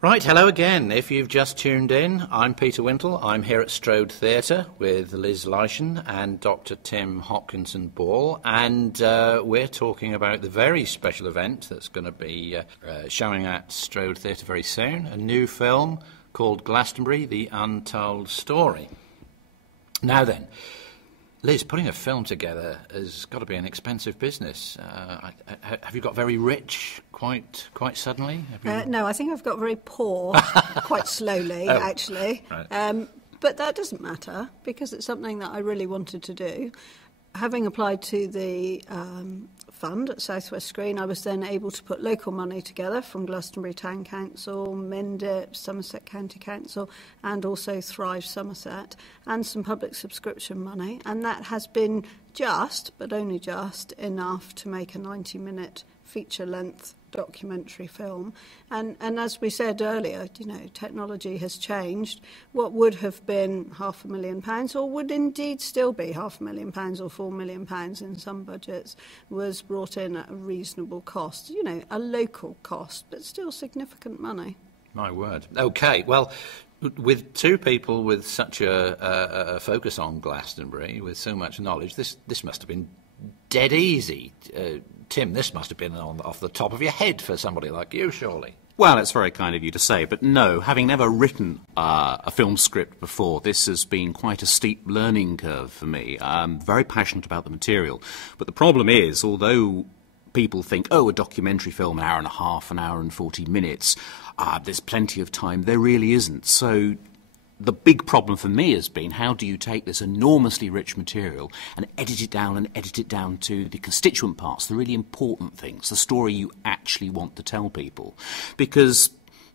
Right, hello again. If you've just tuned in, I'm Peter Wintle. I'm here at Strode Theatre with Liz Leyshon and Dr. Tim Hopkinson Ball, and we're talking about the very special event that's going to be showing at Strode Theatre very soon, a new film called Glastonbury, The Untold Story. Now then, Liz, putting a film together has got to be an expensive business. Have you got very rich quite suddenly? No, I think I've got very poor quite slowly, actually. Right. But that doesn't matter because it's something that I really wanted to do. Having applied to the fund at South West Screen, I was then able to put local money together from Glastonbury Town Council, Mendip, Somerset County Council, and also Thrive Somerset, and some public subscription money. And that has been just, but only just, enough to make a 90-minute feature-length documentary film. And as we said earlier, you know, technology has changed. What would have been £500,000, or would indeed still be £500,000 or £4 million in some budgets, was brought in at a reasonable cost. You know, a local cost, but still significant money. My word. OK, well, with two people with such a focus on Glastonbury, with so much knowledge, this must have been dead easy. Tim, this must have been off the top of your head for somebody like you, surely. Well, it's very kind of you to say, but no, having never written a film script before, this has been quite a steep learning curve for me. I'm very passionate about the material, but the problem is, although people think, oh, a documentary film, an hour and a half, an hour and 40 minutes, there's plenty of time, there really isn't. So the big problem for me has been, how do you take this enormously rich material and edit it down to the constituent parts, the really important things, the story you actually want to tell people? Because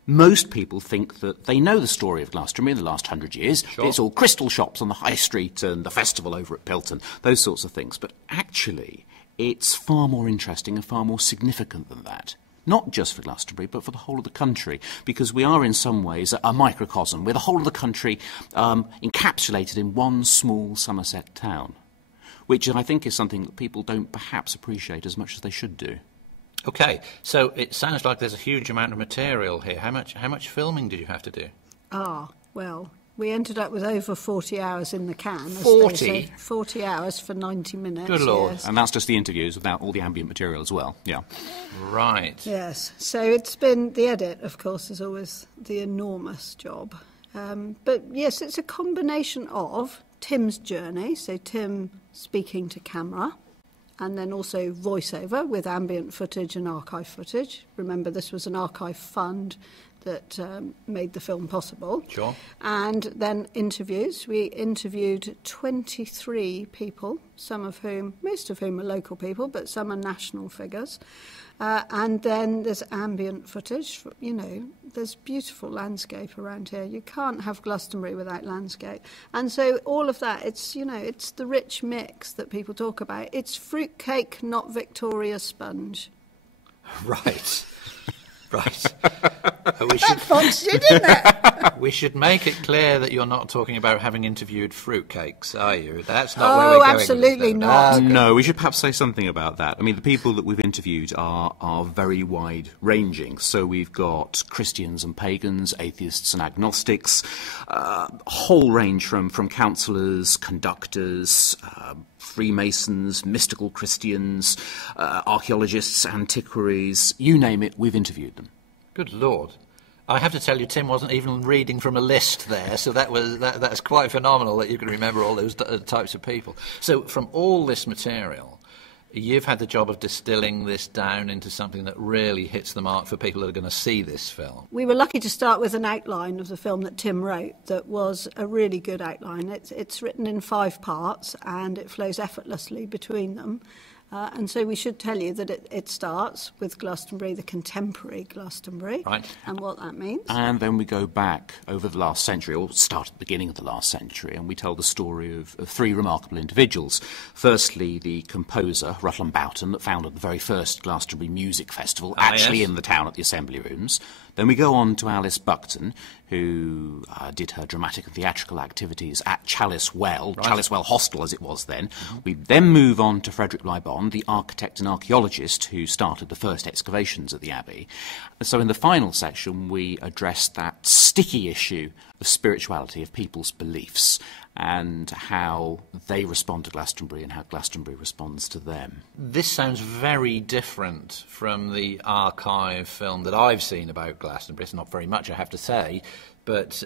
most people think that they know the story of Glastonbury in the last 100 years. Sure. It's all crystal shops on the high street and the festival over at Pilton, those sorts of things. But actually, it's far more interesting and far more significant than that. Not just for Glastonbury, but for the whole of the country, because we are in some ways a microcosm. We're the whole of the country encapsulated in one small Somerset town, which I think is something that people don't perhaps appreciate as much as they should do. OK, so it sounds like there's a huge amount of material here. How much filming did you have to do? Well, we ended up with over 40 hours in the can. 40? 40 hours for 90 minutes. Good Lord. Yes. And that's just the interviews without all the ambient material as well, yeah. Right. Yes, so it's been, the edit, of course, is always the enormous job. But yes, it's a combination of Tim's journey, so Tim speaking to camera, and then also voiceover with ambient footage and archive footage. Remember, this was an archive fund that made the film possible. Sure. And then interviews. We interviewed 23 people, most of whom are local people, but some are national figures. And then there's ambient footage. You know, there's beautiful landscape around here. You can't have Glastonbury without landscape. And so all of that, it's, you know, it's the rich mix that people talk about. It's fruitcake, not Victoria sponge. Right. Right. That boxed you, didn't it? We should make it clear that you're not talking about having interviewed fruitcakes, are you? That's not where we're going. Oh, absolutely not. No, we should perhaps say something about that. I mean, the people that we've interviewed are very wide-ranging. So we've got Christians and pagans, atheists and agnostics, a whole range from counsellors, conductors, Freemasons, mystical Christians, archaeologists, antiquaries, you name it, we've interviewed them. Good Lord. I have to tell you, Tim wasn't even reading from a list there, so that's quite phenomenal that you can remember all those types of people. So from all this material, you've had the job of distilling this down into something that really hits the mark for people that are going to see this film. We were lucky to start with an outline of the film that Tim wrote that was a really good outline. It's written in 5 parts and it flows effortlessly between them. And so we should tell you that it starts with Glastonbury, the contemporary Glastonbury, right, and what that means. And then we go back over the last century, or start at the beginning of the last century, and we tell the story of 3 remarkable individuals. Firstly, the composer, Rutland Boughton, that founded the very first Glastonbury Music Festival, actually yes, in the town at the Assembly Rooms. Then we go on to Alice Buckton, who did her dramatic and theatrical activities at Chalice Well, Chalice Well Hostel as it was then. We then move on to Frederick Bly Bond, the architect and archaeologist who started the first excavations at the Abbey. So in the final section we address that sticky issue of spirituality, of people's beliefs, and how they respond to Glastonbury and how Glastonbury responds to them. This sounds very different from the archive film that I've seen about Glastonbury. It's not very much, I have to say, but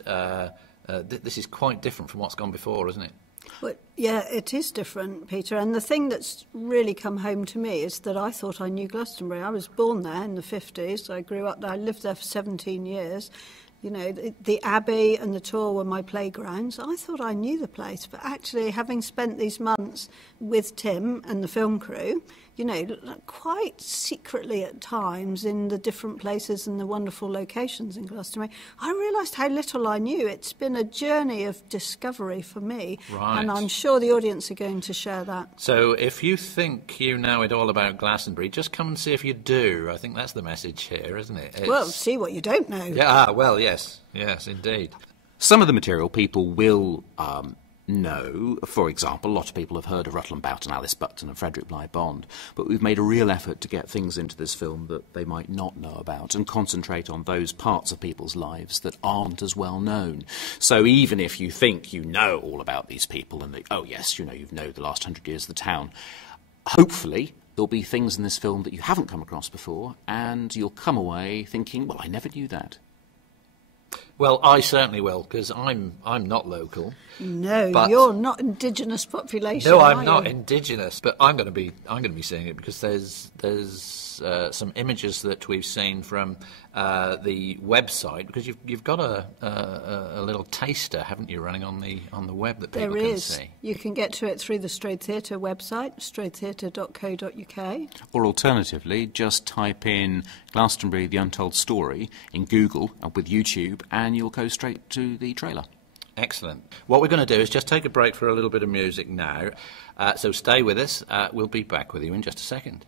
this is quite different from what's gone before, isn't it? Well, yeah, it is different, Peter. And the thing that's really come home to me is that I thought I knew Glastonbury. I was born there in the 50s. I grew up there. I lived there for 17 years. You know, the Abbey and the Tor were my playgrounds. I thought I knew the place, but actually having spent these months with Tim and the film crew, you know, quite secretly at times in the different places and the wonderful locations in Glastonbury, I realised how little I knew. It's been a journey of discovery for me, right. And I'm sure the audience are going to share that. So if you think you know it all about Glastonbury, just come and see if you do. I think that's the message here, isn't it? Well, see what you don't know. Yeah, well, yes, indeed. Some of the material people will know. For example, a lot of people have heard of Rutland Boughton, Alice Button and Frederick Bly Bond, but we've made a real effort to get things into this film that they might not know about and concentrate on those parts of people's lives that aren't as well known. So even if you think you know all about these people and oh yes, you know the last 100 years of the town, hopefully there'll be things in this film that you haven't come across before and you'll come away thinking, well, I never knew that. Well, I certainly will, because I'm not local. No, but you're not indigenous population. No, I'm not indigenous, but I'm going to be seeing it because there's some images that we've seen from the website, because you've got a little taster, haven't you, running on the web that people can see. There is. You can get to it through the Strode Theatre website, strodetheatre.co.uk. Or alternatively, just type in Glastonbury, the Untold Story in Google with YouTube, and you'll go straight to the trailer. Excellent. What we're going to do is just take a break for a little bit of music now. So stay with us. We'll be back with you in just a second.